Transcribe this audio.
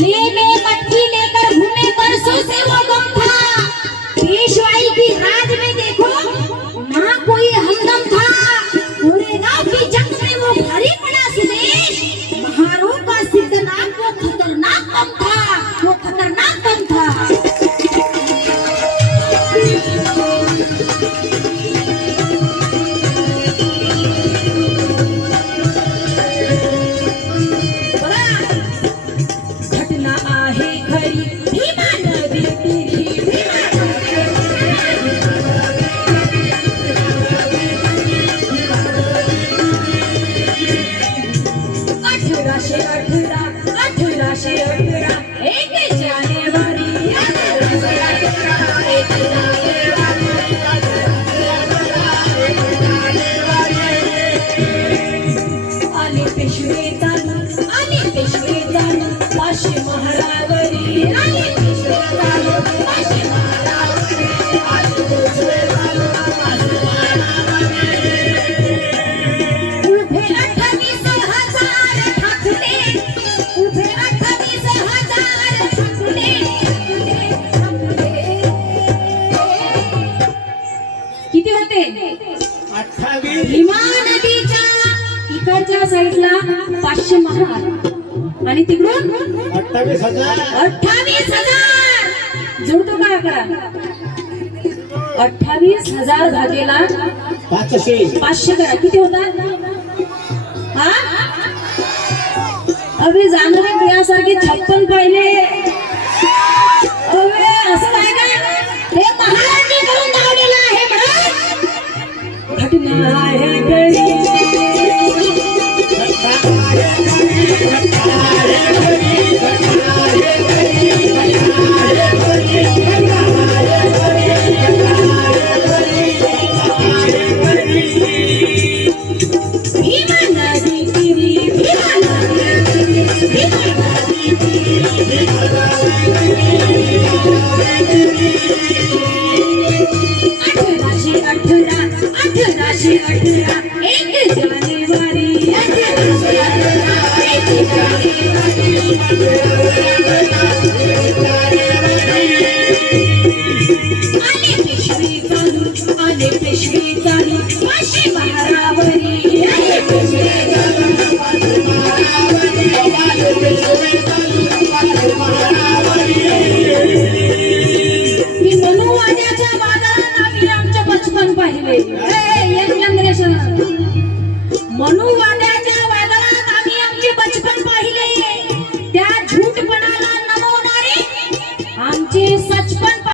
गले में मटकी लेकर घूमे परसों से वो गम था पेशवाई की राज में भीमा इकडच्या साईडला पाचशे आणि तिकडून अठ्ठावीस हजार. अठ्ठावीस हजार. का अठ्ठावीस हजार भागेला पाचशे. पाचशे करा. किती होता? अभि जाणाऱ्या बिळासारखे छप्पन पाहिले. Yeah. जानेवारी